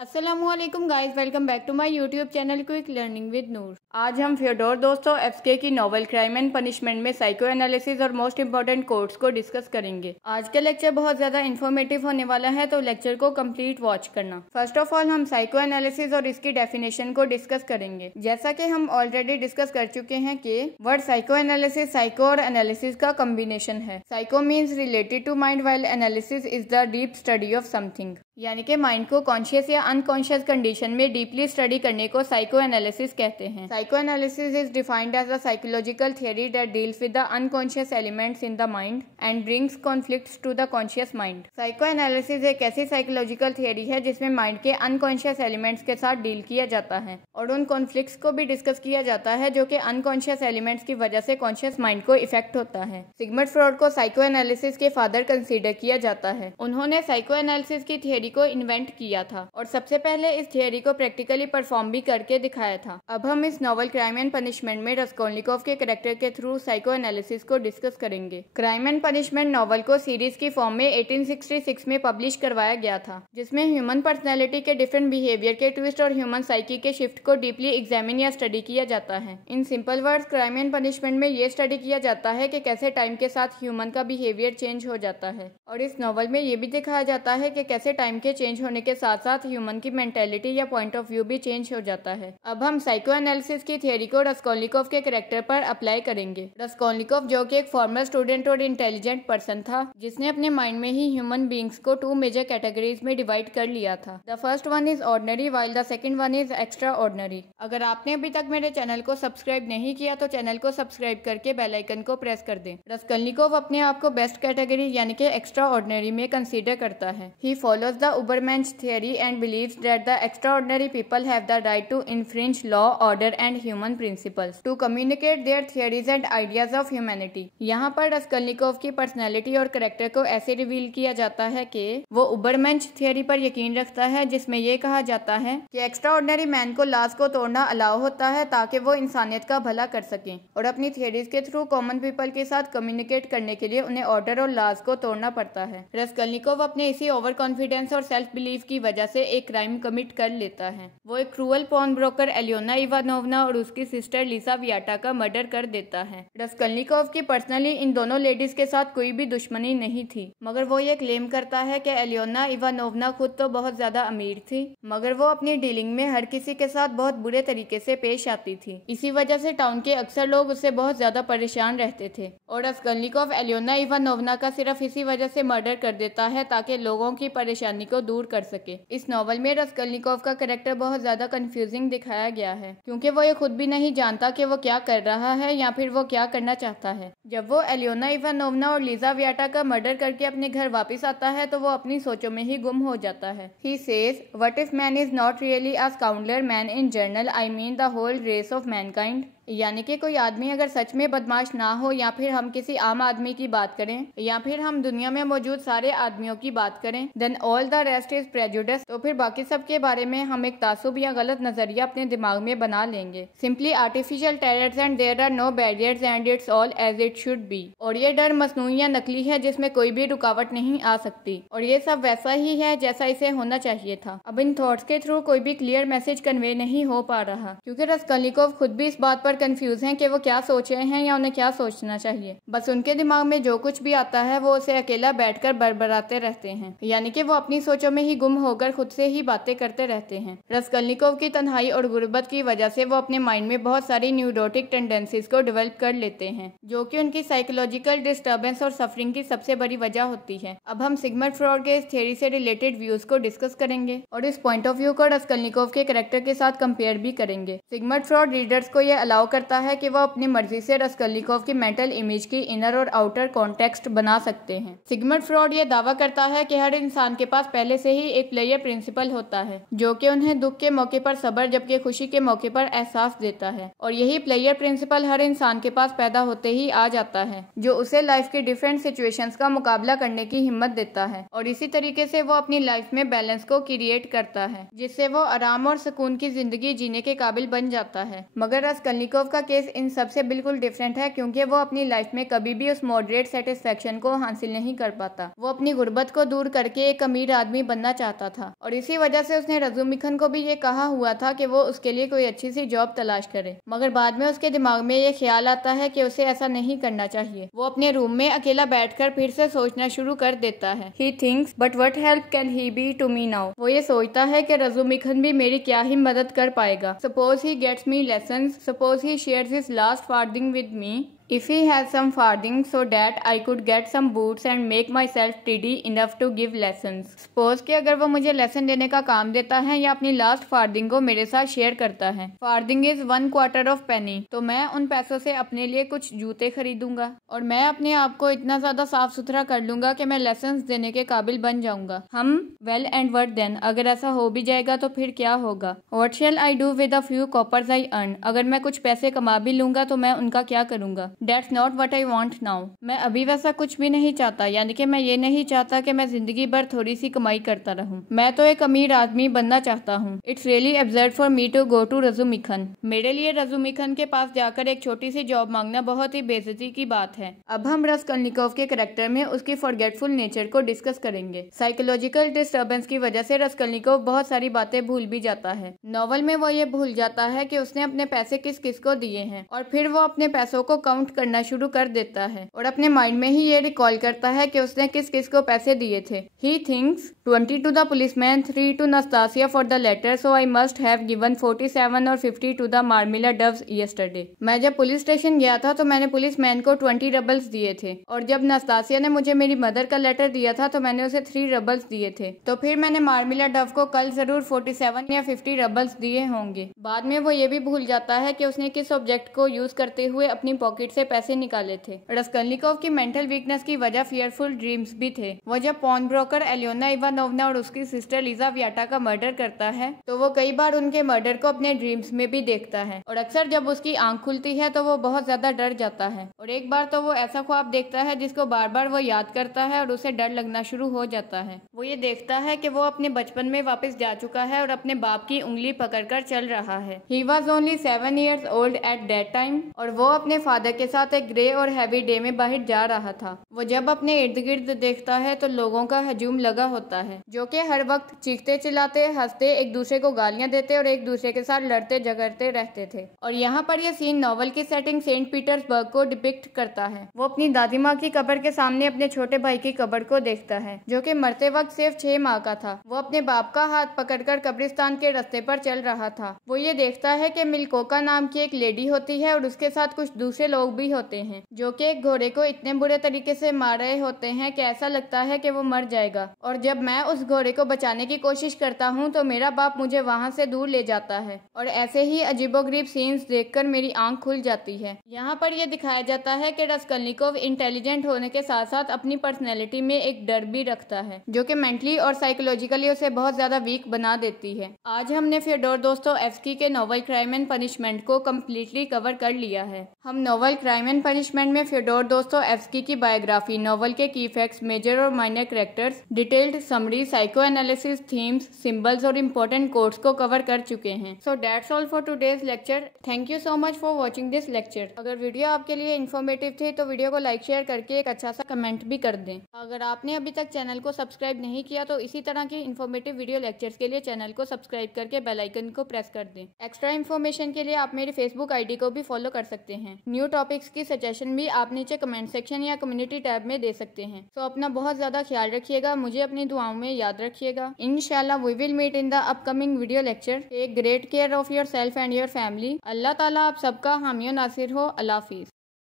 अस्सलामुअलैकुम guys, welcome back to my YouTube channel quick learning with Noor. आज हम Fyodor Dostoevsky की नॉवल क्राइम एंड पनिशमेंट में psycho analysis और मोस्ट इंपॉर्टेंट कोट्स को डिस्कस करेंगे। आज का लेक्चर बहुत ज्यादा इन्फॉर्मेटिव होने वाला है, तो लेक्चर को कंप्लीट वॉच करना। फर्स्ट ऑफ ऑल हम साइको एनालिसिस और इसकी डेफिनेशन को डिस्कस करेंगे। जैसा कि हम ऑलरेडी डिस्कस कर चुके हैं कि वर्ड साइको एनालिसिस साइको और एनालिसिस का कॉम्बिनेशन है। Psycho means related to mind, while analysis is the deep study of something, यानी कि माइंड को कॉन्शियस या अनकॉन्शियस कंडीशन में डीपली स्टडी करने को साइको एनालिसिस कहते हैं। Psycho analysis is defined as a psychological theory that deals with the unconscious elements in the mind and brings conflicts to the conscious mind. Psycho analysis एक ऐसी psychological theory है जिसमें mind के unconscious elements के साथ deal किया जाता है और उन कॉन्फ्लिक्ट्स को भी डिस्कस किया जाता है जो कि अनकॉन्शियस एलिमेंट्स की वजह से कॉन्शियस माइंड को इफेक्ट होता है। सिगमंड फ्रॉइड को साइको एनालिसिस के फादर कंसीडर किया जाता है। उन्होंने साइको एनालिसिस की थियरी को इन्वेंट किया था और सबसे पहले इस थियरी को प्रैक्टिकली परफॉर्म भी करके दिखाया था। अब हम इस नॉवल क्राइम एंड पनिशमेंट में रस्कोल्निकोव के कैरेक्टर के थ्रू साइको एनालिसिस को डिस्कस करेंगे। क्राइम एंड पनिशमेंट नॉवल को सीरीज की फॉर्म में 1866 में पब्लिश करवाया गया था, जिसमें ह्यूमन पर्सनैलिटी के डिफरेंट बिहेवियर के ट्विस्ट और ह्यूमन साइकी के शिफ्ट को डीपली एग्जामिन या स्टडी किया जाता है। In simple words, crime and Punishment में ये स्टडी किया जाता है कि कैसे टाइम के साथ ह्यूमन का बिहेवियर चेंज हो जाता है, और इस नॉवल में ये भी दिखाया जाता है कि कैसे टाइम के चेंज होने के साथ साथ ह्यूमन की मेंटेलिटी या पॉइंट ऑफ व्यू भी चेंज हो जाता है। अब हम साइको एनालिसिस की थियरी को रस्कोल्निकोव के कैरेक्टर पर अप्लाई करेंगे। रस्कोल्निकोव, जो कि एक फॉर्मर स्टूडेंट और इंटेलिजेंट पर्सन था, जिसने अपने माइंड में ही ह्यूमन बींग्स को 2 मेजर कैटेगरीज में डिवाइड कर लिया था। The first one is ordinary while the second one is extra ordinary. अगर आपने अभी तक मेरे चैनल को सब्सक्राइब नहीं किया तो चैनल को सब्सक्राइब करके बेल आइकन को प्रेस कर दें। रस्कोल्निकोव अपने आप को बेस्ट कैटेगरी यानी कि एक्स्ट्रा ऑर्डिनरी में कंसीडर करता है। He follows the Ubermensch theory and believes that the extraordinary people have the right to infringe law, order and human principles to communicate their theories and ideas of humanity। यहाँ पर रस्कोल्निकोव की personality और character को ऐसे reveal किया जाता है कि वो उबरमेंश थियरी पर यकीन रखता है, जिसमें ये कहा जाता है कि एक्स्ट्राऑर्डिनरी मैन को लॉज को तोड़ना अलाउ होता है ताकि वो इंसानियत का भला कर सकें, और अपनी थियरीज के थ्रू कॉमन पीपल के साथ कम्युनिकेट करने के लिए उन्हें ऑर्डर और लॉज को तोड़ना पड़ता है। रस्कोल्निकोव अपने इसी ओवर कॉन्फिडेंस और सेल्फ बिलीफ की वजह से एक क्राइम कमिट कर लेता है। वो एक क्रूअल पॉन ब्रोकर एलियोना इवानोवना और उसकी सिस्टर लिसा वियाटा का मर्डर कर देता है। रस्कोल्निकोव की पर्सनली इन दोनों लेडीज के साथ कोई भी दुश्मनी नहीं थी, मगर वो ये क्लेम करता है कि एलियोना इवानोवना खुद तो बहुत ज्यादा अमीर थी, मगर वो अपनी डीलिंग में हर किसी के साथ बहुत बुरे तरीके से पेश आती थी। इसी वजह से टाउन के अक्सर लोग उससे बहुत ज्यादा परेशान रहते थे, और रस्कोल्निकोव एलियोना इवानोवना का सिर्फ इसी वजह से मर्डर कर देता है ताकि लोगों की परेशानी को दूर कर सके। इस नॉवल में रस्कोल्निकोव का कैरेक्टर बहुत ज्यादा कंफ्यूजिंग दिखाया गया है, क्योंकि वो ये खुद भी नहीं जानता कि वो क्या कर रहा है या फिर वो क्या करना चाहता है। जब वो एलियोना इवानोवना और लिजा वियाटा का मर्डर करके अपने घर वापस आता है तो वो अपनी सोचों में ही गुम हो जाता है। He says, what if man is not really a scoundrel man in general, I mean the whole race of mankind. यानी कि कोई आदमी अगर सच में बदमाश ना हो, या फिर हम किसी आम आदमी की बात करें, या फिर हम दुनिया में मौजूद सारे आदमियों की बात करें, then all the rest is prejudice, तो फिर बाकी सब के बारे में हम एक तासुब या गलत नजरिया अपने दिमाग में बना लेंगे। Simply artificial terrors and there are no barriers and it's all as it should be. और ये डर मसनूई या नकली है जिसमें कोई भी रुकावट नहीं आ सकती, और ये सब वैसा ही है जैसा इसे होना चाहिए था। अब इन थॉट्स के थ्रू कोई भी क्लियर मैसेज कन्वे नहीं हो पा रहा, क्योंकि रस्कोल्निकोव खुद भी इस बात पर कंफ्यूज हैं कि वो क्या सोच रहे हैं या उन्हें क्या सोचना चाहिए। बस उनके दिमाग में जो कुछ भी आता है वो उसे अकेला बैठकर बड़बड़ाते रहते हैं, यानी कि वो अपनी सोचों में ही गुम होकर खुद से ही बातें करते रहते हैं। रस्कोल्निकोव की तन्हाई और गुर्बत की वजह से वो अपने माइंड में बहुत सारी न्यूरोटिक टेंडेंसीज को डेवलप कर लेते हैं, जो कि उनकी साइकोलॉजिकल डिस्टर्बेंस और सफरिंग की सबसे बड़ी वजह होती है। अब हम सिगमंड फ्रॉइड के इस थियरी से रिलेटेड व्यूज को डिस्कस करेंगे और इस पॉइंट ऑफ व्यू को रस्कोल्निकोव के कैरेक्टर के साथ कंपेयर भी करेंगे। सिगमंड फ्रॉइड रीडर्स को यह अलाउ करता है कि वो अपनी मर्जी से रस्कोल्निकोव की मेंटल इमेज की इनर और आउटर कॉन्टेक्स्ट बना सकते हैं। सिगमंड फ्रॉइड ये दावा करता है कि हर इंसान के पास पहले से ही एक प्लेयर प्रिंसिपल होता है, जो कि उन्हें दुख के मौके पर सब्र जबकि खुशी के मौके पर एहसास देता है, और यही प्लेयर प्रिंसिपल हर इंसान के पास पैदा होते ही आ जाता है, जो उसे लाइफ की डिफरेंट सिचुएशंस का मुकाबला करने की हिम्मत देता है, और इसी तरीके से वो अपनी लाइफ में बैलेंस को क्रिएट करता है, जिससे वो आराम और सुकून की जिंदगी जीने के काबिल बन जाता है। मगर रस्कोल्निकोव रस्कलनिकोव का केस इन सबसे बिल्कुल डिफरेंट है, क्योंकि वो अपनी लाइफ में कभी भी उस मॉडरेट सेटिस्फेक्शन को हासिल नहीं कर पाता। वो अपनी गुर्बत को दूर करके एक अमीर आदमी बनना चाहता था और इसी वजह से उसने रजुमिखन को भी ये कहा हुआ था कि वो उसके लिए कोई अच्छी सी जॉब तलाश करे। मगर बाद में उसके दिमाग में ये ख्याल आता है कि उसे ऐसा नहीं करना चाहिए। वो अपने रूम में अकेला बैठकर फिर से सोचना शुरू कर देता है। He thinks, but what help can he be to me now? वो ये सोचता है कि रजुमिखन भी मेरी क्या ही मदद कर पाएगा। Suppose he gets me lessons. Suppose he shares his last farthing with me. If he has some farthing so that I could get some boots and make myself pretty enough to give lessons. Suppose कि अगर वो मुझे lesson देने का काम देता है या अपनी लास्ट फार्दिंग को मेरे साथ शेयर करता है। फार्दिंग इज 1/4 ऑफ पेनी। तो मैं उन पैसों से अपने लिए कुछ जूते खरीदूंगा और मैं अपने आप को इतना ज्यादा साफ सुथरा कर लूंगा कि मैं लेसन देने के काबिल बन जाऊंगा। हम वेल एंड व्हाट देन, अगर ऐसा हो भी जाएगा तो फिर क्या होगा। What shall I do with a few coppers I earn? अगर मैं कुछ पैसे कमा भी लूंगा तो मैं उनका क्या करूंगा। That's not what I want now. मैं अभी वैसा कुछ भी नहीं चाहता, यानी कि मैं ये नहीं चाहता कि मैं जिंदगी भर थोड़ी सी कमाई करता रहूं। मैं तो एक अमीर आदमी बनना चाहता हूँ। It's really absurd for me to go to रजुमिखन। मेरे लिए रजुमिखन के पास जाकर एक छोटी सी जॉब मांगना बहुत ही बेइज्जती की बात है। अब हम रस्कलनिकोव के कैरेक्टर में उसकी फॉरगेटफुल नेचर को डिस्कस करेंगे। साइकोलॉजिकल डिस्टर्बेंस की वजह से रस्कलनिकोव बहुत सारी बातें भूल भी जाता है। नॉवल में वो ये भूल जाता है कि उसने अपने पैसे किस किस को दिए हैं और फिर वो अपने पैसों को काउंट करना शुरू कर देता है और अपने माइंड में ही ये रिकॉल करता है कि उसने किस किस को पैसे दिए थे। He thinks 20 to the policeman, 3 to Nastasia for the letter, so I must have given 47 or 50 to the Marmilla Doves yesterday. मैं जब पुलिस स्टेशन गया था तो मैंने पुलिसमैन को 20 रबल्स दिए थे और जब नस्तासिया ने मुझे मेरी मदर का लेटर दिया था तो मैंने उसे 3 रबल्स दिए थे। तो फिर मैंने मार्मिला डव को कल जरूर 47 या 50 रबल्स दिए होंगे। बाद में वो ये भी भूल जाता है कि उसने किस ऑब्जेक्ट को यूज करते हुए अपनी पॉकेट से पैसे निकाले थे। रस्कलनिकोव की मेंटल वीकनेस की वजह फियरफुल ड्रीम्स भी थे। वो जब पॉन ब्रोकर एलियोना इवानोवना और उसकी सिस्टर लीजा वियाटा का मर्डर करता है तो वो कई बार उनके मर्डर को अपने ड्रीम्स में भी देखता है और अक्सर जब उसकी आंख खुलती है तो वो बहुत ज्यादा डर जाता है और एक बार तो वो ऐसा ख्वाब देखता है जिसको बार बार वो याद करता है और उसे डर लगना शुरू हो जाता है। वो ये देखता है कि वो अपने बचपन में वापस जा चुका है और अपने बाप की उंगली पकड़कर चल रहा है। He was only 7 years old at that time और वो अपने फादर के साथ एक ग्रे और हैवी डे में बाहर जा रहा था। वो जब अपने इर्द गिर्द देखता है तो लोगों का हजूम लगा होता है जो कि हर वक्त चीखते चिल्लाते हंसते एक दूसरे को गालियां देते और एक दूसरे के साथ लड़ते झगड़ते रहते थे। और यहाँ पर यह सीन नॉवल की सेटिंग सेंट पीटर्सबर्ग को डिपिक्ट करता है। वो अपनी दादी माँ की कब्र के सामने अपने छोटे भाई की कब्र को देखता है जो कि मरते वक्त सिर्फ 6 माह का था। वो अपने बाप का हाथ पकड़कर कब्रिस्तान के रास्ते पर चल रहा था। वो ये देखता है कि मिल्कोका नाम की एक लेडी होती है और उसके साथ कुछ दूसरे लोग भी होते हैं जो कि एक घोड़े को इतने बुरे तरीके से मार रहे होते हैं कि ऐसा लगता है कि वो मर जाएगा। और जब मैं उस घोड़े को बचाने की कोशिश करता हूँ तो मेरा बाप मुझे वहाँ से दूर ले जाता है और ऐसे ही अजीबोगरीब सीन्स देखकर मेरी आंख खुल जाती है। यहाँ पर यह दिखाया जाता है कि रस्कलनिकोव इंटेलिजेंट होने के साथ साथ अपनी पर्सनैलिटी में एक डर भी रखता है जो कि मेंटली और साइकोलॉजिकली उसे बहुत ज्यादा वीक बना देती है। आज हमने फ्योडोर दोस्तोयेव्स्की के नॉवल क्राइम एंड पनिशमेंट को कम्प्लीटली कवर कर लिया है। हम नॉवल क्राइम एंड पनिशमेंट में फ्योडोर दोस्तोयेव्स्की की बायोग्राफी, नॉवल के की फैक्ट्स, मेजर और minor characters, detailed summary, psycho analysis, themes, symbols और इम्पोर्टेंट कोट्स को कवर कर चुके हैं। So that's all for today's lecture. Thank you so much for watching this lecture. अगर वीडियो आपके लिए इन्फॉर्मेटिव थी तो वीडियो को लाइक शेयर करके एक अच्छा सा कमेंट भी कर दें। अगर आपने अभी तक चैनल को सब्सक्राइब नहीं किया तो इसी तरह की इन्फॉर्मेटिव वीडियो लेक्चर्स के लिए चैनल को सब्सक्राइब करके बेल आइकन को प्रेस कर दें। एक्स्ट्रा इन्फॉर्मेशन के लिए आप मेरी फेसबुक आईडी को भी फॉलो कर सकते हैं। न्यू टॉपिक्स की सजेशन भी आप नीचे कमेंट सेक्शन या कम्युनिटी टैब में दे सकते हैं। तो अपना बहुत ज्यादा ख्याल रखिएगा, मुझे अपनी दुआओं में याद रखिएगा। इंशाल्लाह we will meet in the upcoming video lecture. Take great care of yourself and your family. अल्लाह ताला आप सबका हामी नासिर हो। अल्लाह हाफिज।